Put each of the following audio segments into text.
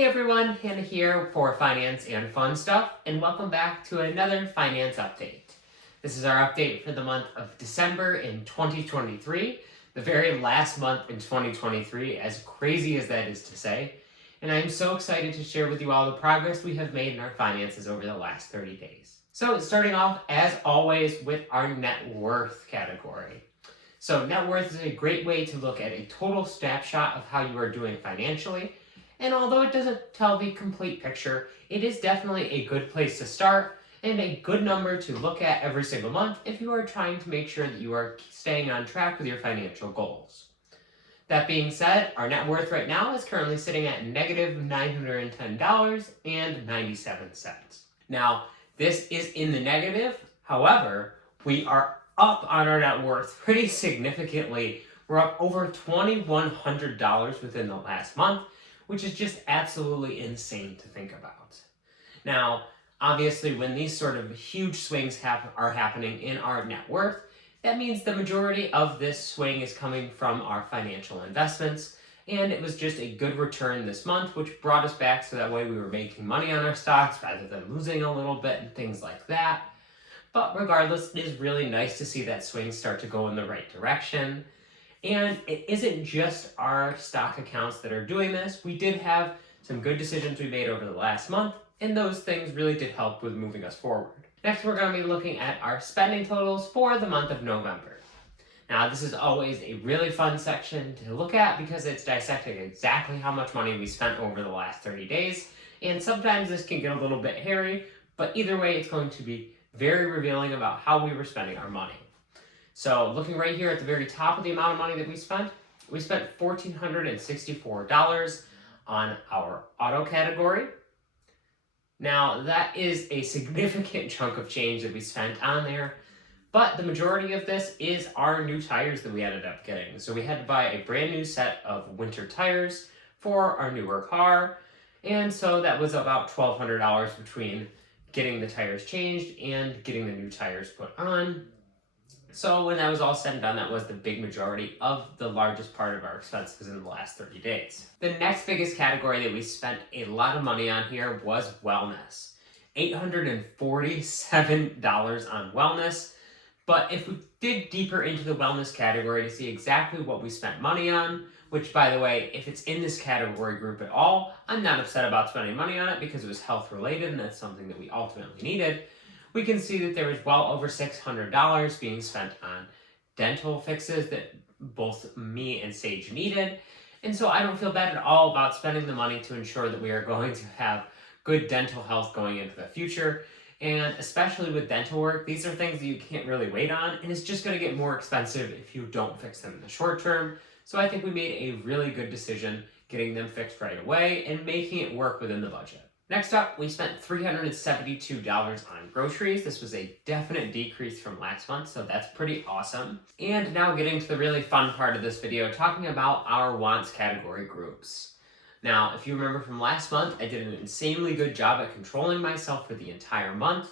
Hey everyone, Hannah here for Finance and Fun Stuff, and welcome back to another finance update. This is our update for the month of December in 2023, the very last month in 2023, as crazy as that is to say, and I'm so excited to share with you all the progress we have made in our finances over the last 30 days. So starting off, as always, with our net worth category. So net worth is a great way to look at a total snapshot of how you are doing financially. And although it doesn't tell the complete picture, it is definitely a good place to start and a good number to look at every single month if you are trying to make sure that you are staying on track with your financial goals. That being said, our net worth right now is currently sitting at negative $910.97. Now, this is in the negative. However, we are up on our net worth pretty significantly. We're up over $2,100 within the last month, which is just absolutely insane to think about. Now, obviously, when these sort of huge swings are happening in our net worth, that means the majority of this swing is coming from our financial investments, and it was just a good return this month, which brought us back so that way we were making money on our stocks rather than losing a little bit and things like that. But regardless, it is really nice to see that swing start to go in the right direction. And it isn't just our stock accounts that are doing this. We did have some good decisions we made over the last month, and those things really did help with moving us forward. Next, we're going to be looking at our spending totals for the month of November. Now, this is always a really fun section to look at because it's dissecting exactly how much money we spent over the last 30 days, and sometimes this can get a little bit hairy, but either way, it's going to be very revealing about how we were spending our money. So looking right here at the very top of the amount of money that we spent $1,464 on our auto category. Now that is a significant chunk of change that we spent on there, but the majority of this is our new tires that we ended up getting. So we had to buy a brand new set of winter tires for our newer car, and so that was about $1,200 between getting the tires changed and getting the new tires put on. So when that was all said and done, that was the big majority of the largest part of our expenses in the last 30 days. The next biggest category that we spent a lot of money on here was wellness. $847 on wellness. But if we dig deeper into the wellness category to see exactly what we spent money on, which by the way, if it's in this category group at all, I'm not upset about spending money on it because it was health related and that's something that we ultimately needed. We can see that there was well over $600 being spent on dental fixes that both me and Sage needed. And so I don't feel bad at all about spending the money to ensure that we are going to have good dental health going into the future. And especially with dental work, these are things that you can't really wait on, and it's just going to get more expensive if you don't fix them in the short term. So I think we made a really good decision getting them fixed right away and making it work within the budget. Next up, we spent $372 on groceries. This was a definite decrease from last month, so that's pretty awesome. And now getting to the really fun part of this video, talking about our wants category groups. Now, if you remember from last month, I did an insanely good job at controlling myself for the entire month,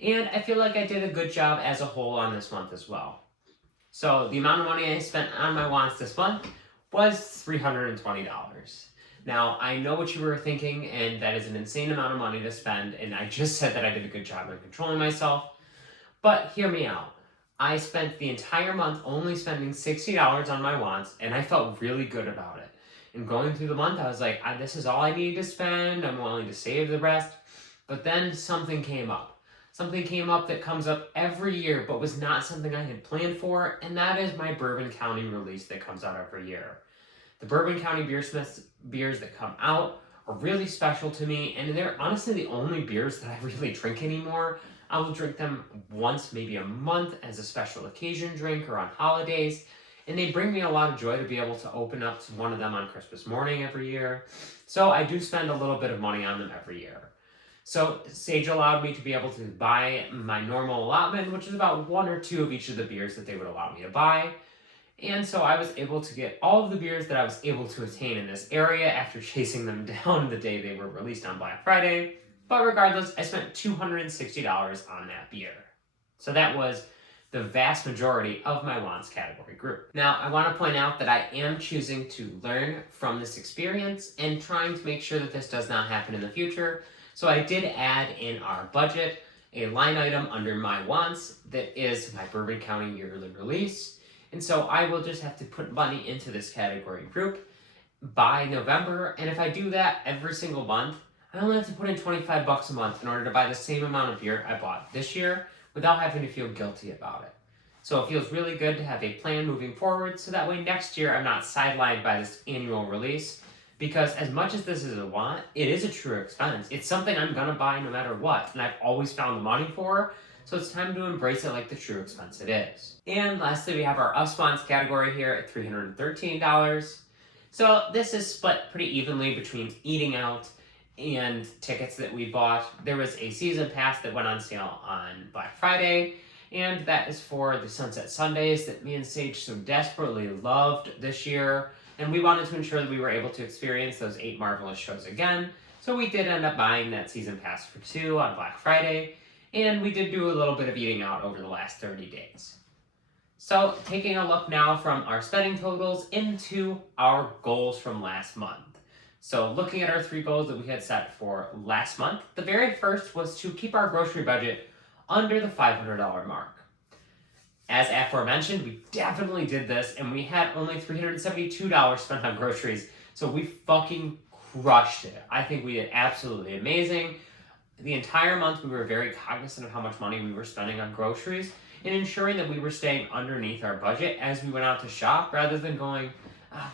and I feel like I did a good job as a whole on this month as well. So the amount of money I spent on my wants this month was $320. Now, I know what you were thinking, and that is an insane amount of money to spend, and I just said that I did a good job in controlling myself, but hear me out. I spent the entire month only spending $60 on my wants, and I felt really good about it. And going through the month, I was like, this is all I need to spend, I'm willing to save the rest, but then something came up. Something came up that comes up every year, but was not something I had planned for, and that is my Bourbon County release that comes out every year. The Bourbon County Beersmiths beers that come out are really special to me, and they're honestly the only beers that I really drink anymore. I will drink them once, maybe a month as a special occasion drink or on holidays, and they bring me a lot of joy to be able to open up to one of them on Christmas morning every year. So I do spend a little bit of money on them every year. So Sage allowed me to be able to buy my normal allotment, which is about one or two of each of the beers that they would allow me to buy. And so I was able to get all of the beers that I was able to attain in this area after chasing them down the day they were released on Black Friday. But regardless, I spent $260 on that beer. So that was the vast majority of my wants category group. Now, I want to point out that I am choosing to learn from this experience and trying to make sure that this does not happen in the future. So I did add in our budget a line item under my wants that is my Bourbon County yearly release. And so I will just have to put money into this category group by November. And if I do that every single month, I only have to put in $25 a month in order to buy the same amount of beer I bought this year without having to feel guilty about it. So it feels really good to have a plan moving forward, so that way next year I'm not sidelined by this annual release, because as much as this is a want, it is a true expense. It's something I'm gonna buy no matter what, and I've always found the money for, so it's time to embrace it like the true expense it is. And lastly, we have our Us Wants category here at $313. So this is split pretty evenly between eating out and tickets that we bought. There was a season pass that went on sale on Black Friday, and that is for the Sunset Sundays that me and Sage so desperately loved this year, and we wanted to ensure that we were able to experience those 8 marvelous shows again. So we did end up buying that season pass for 2 on Black Friday, and we did do a little bit of eating out over the last 30 days. So taking a look now from our spending totals into our goals from last month. So looking at our 3 goals that we had set for last month, the very first was to keep our grocery budget under the $500 mark. As aforementioned, we definitely did this, and we had only $372 spent on groceries, so we fucking crushed it. I think we did absolutely amazing. The entire month we were very cognizant of how much money we were spending on groceries and ensuring that we were staying underneath our budget as we went out to shop, rather than going,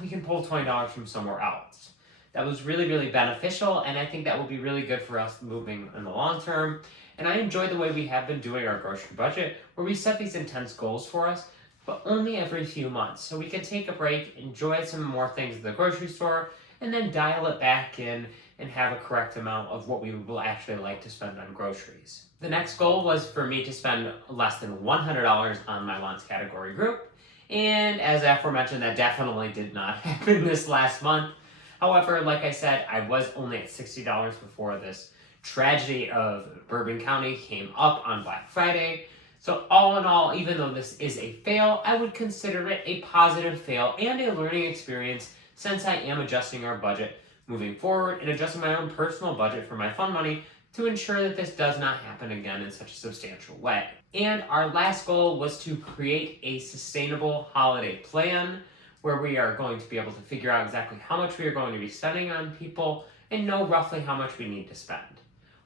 we can pull $20 from somewhere else. That was really, really beneficial, and I think that will be really good for us moving in the long term. And I enjoy the way we have been doing our grocery budget, where we set these intense goals for us, but only every few months. So we can take a break, enjoy some more things at the grocery store, and then dial it back in and have a correct amount of what we will actually like to spend on groceries. The next goal was for me to spend less than $100 on my wants category group. And as aforementioned, that definitely did not happen this last month. However, like I said, I was only at $60 before this tragedy of Bourbon County came up on Black Friday. So all in all, even though this is a fail, I would consider it a positive fail and a learning experience, since I am adjusting our budget moving forward and adjusting my own personal budget for my fun money to ensure that this does not happen again in such a substantial way. And our last goal was to create a sustainable holiday plan where we are going to be able to figure out exactly how much we are going to be spending on people and know roughly how much we need to spend.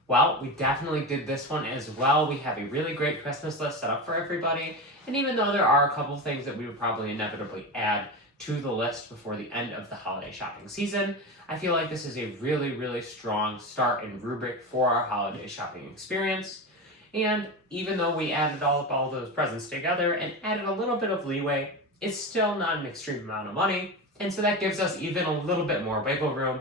Well, we definitely did this one as well. We have a really great Christmas list set up for everybody, and even though there are a couple things that we would probably inevitably add to the list before the end of the holiday shopping season, I feel like this is a really, really strong start and rubric for our holiday shopping experience. And even though we added all those presents together and added a little bit of leeway, it's still not an extreme amount of money, and so that gives us even a little bit more wiggle room,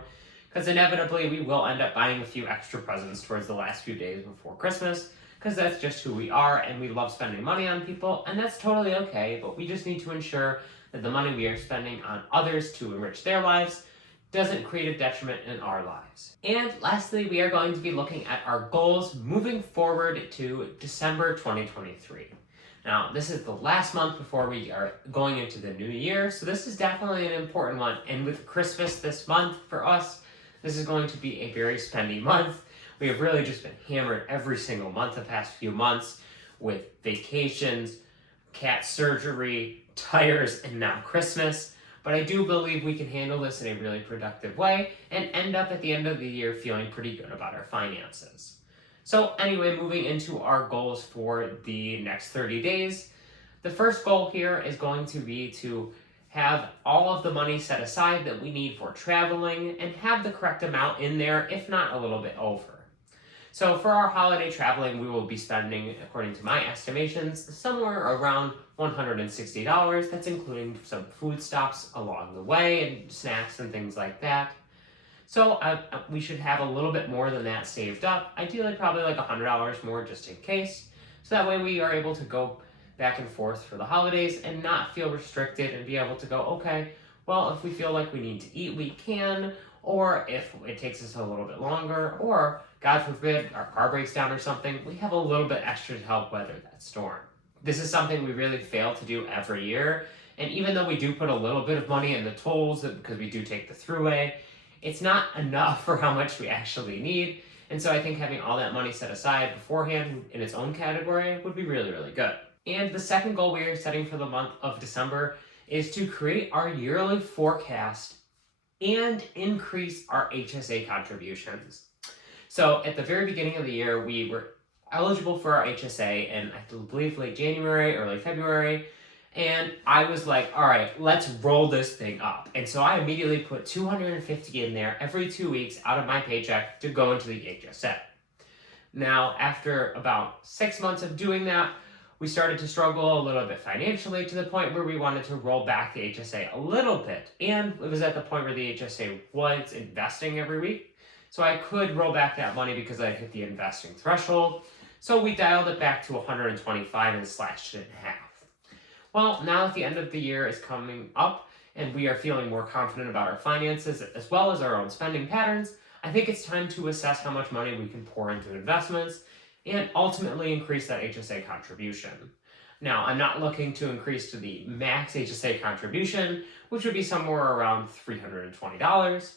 because inevitably we will end up buying a few extra presents towards the last few days before Christmas, because that's just who we are, and we love spending money on people, and that's totally okay, but we just need to ensure that the money we are spending on others to enrich their lives doesn't create a detriment in our lives. And lastly, we are going to be looking at our goals moving forward to December 2023. Now, this is the last month before we are going into the new year, so this is definitely an important one, and with Christmas this month for us, this is going to be a very spendy month. We have really just been hammered every single month the past few months with vacations, cat surgery, tires, and now Christmas. But I do believe we can handle this in a really productive way and end up at the end of the year feeling pretty good about our finances. So anyway, moving into our goals for the next 30 days. The first goal here is going to be to have all of the money set aside that we need for traveling and have the correct amount in there, if not a little bit over. So for our holiday traveling, we will be spending, according to my estimations, somewhere around $160. That's including some food stops along the way and snacks and things like that. So we should have a little bit more than that saved up, ideally probably like $100 more just in case. So that way we are able to go back and forth for the holidays and not feel restricted and be able to go, okay, well, if we feel like we need to eat, we can, or if it takes us a little bit longer, or God forbid, our car breaks down or something, we have a little bit extra to help weather that storm. This is something we really fail to do every year. And even though we do put a little bit of money in the tolls because we do take the throughway, it's not enough for how much we actually need. And so I think having all that money set aside beforehand in its own category would be really, really good. And the second goal we are setting for the month of December is to create our yearly forecast and increase our HSA contributions. So at the very beginning of the year, we were eligible for our HSA in, I believe, late January, early February. And I was like, all right, let's roll this thing up. And so I immediately put $250 in there every 2 weeks out of my paycheck to go into the HSA. Now, after about 6 months of doing that, we started to struggle a little bit financially to the point where we wanted to roll back the HSA a little bit. And it was at the point where the HSA was investing every week. So I could roll back that money because I hit the investing threshold. So we dialed it back to 125 and slashed it in half. Well, now that the end of the year is coming up and we are feeling more confident about our finances as well as our own spending patterns, I think it's time to assess how much money we can pour into investments and ultimately increase that HSA contribution. Now, I'm not looking to increase to the max HSA contribution, which would be somewhere around $320,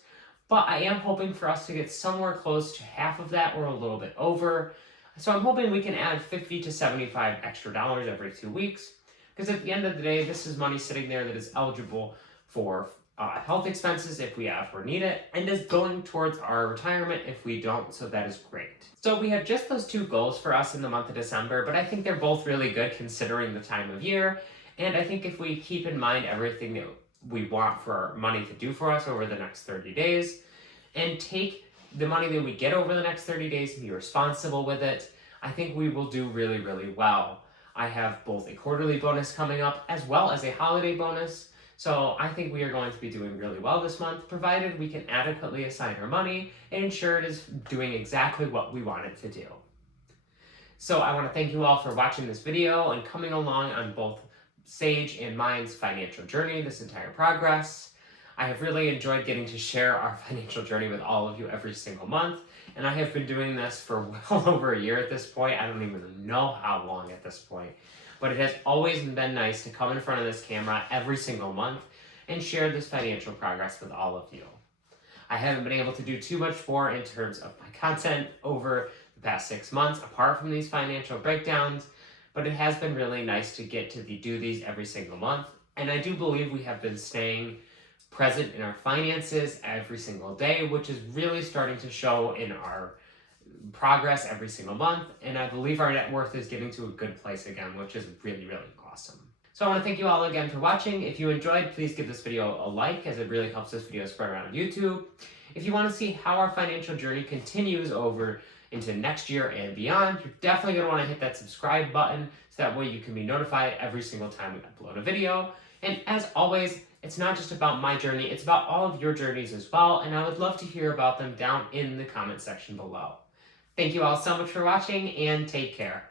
but I am hoping for us to get somewhere close to half of that or a little bit over. So I'm hoping we can add $50 to $75 extra dollars every 2 weeks. Because at the end of the day, this is money sitting there that is eligible for health expenses if we ever need it, and is going towards our retirement if we don't, so that is great. So we have just those two goals for us in the month of December, but I think they're both really good considering the time of year, and I think if we keep in mind everything that we want for our money to do for us over the next 30 days, and take the money that we get over the next 30 days and be responsible with it, I think we will do really, really well. I have both a quarterly bonus coming up as well as a holiday bonus. So I think we are going to be doing really well this month, provided we can adequately assign our money and ensure it is doing exactly what we want it to do. So I want to thank you all for watching this video and coming along on both Sage and mine's financial journey, this entire progress. I have really enjoyed getting to share our financial journey with all of you every single month. And I have been doing this for well over a year at this point. I don't even know how long at this point. But it has always been nice to come in front of this camera every single month and share this financial progress with all of you. I haven't been able to do too much more in terms of my content over the past 6 months, apart from these financial breakdowns, but it has been really nice to get to do these every single month. And I do believe we have been staying present in our finances every single day, which is really starting to show in our progress every single month. And I believe our net worth is getting to a good place again, which is really, really awesome. So I want to thank you all again for watching. If you enjoyed, please give this video a like, as it really helps this video spread around YouTube. If you want to see how our financial journey continues over into next year and beyond, you're definitely going to want to hit that subscribe button so that way you can be notified every single time we upload a video. And as always, it's not just about my journey, it's about all of your journeys as well, and I would love to hear about them down in the comment section below. Thank you all so much for watching, and take care.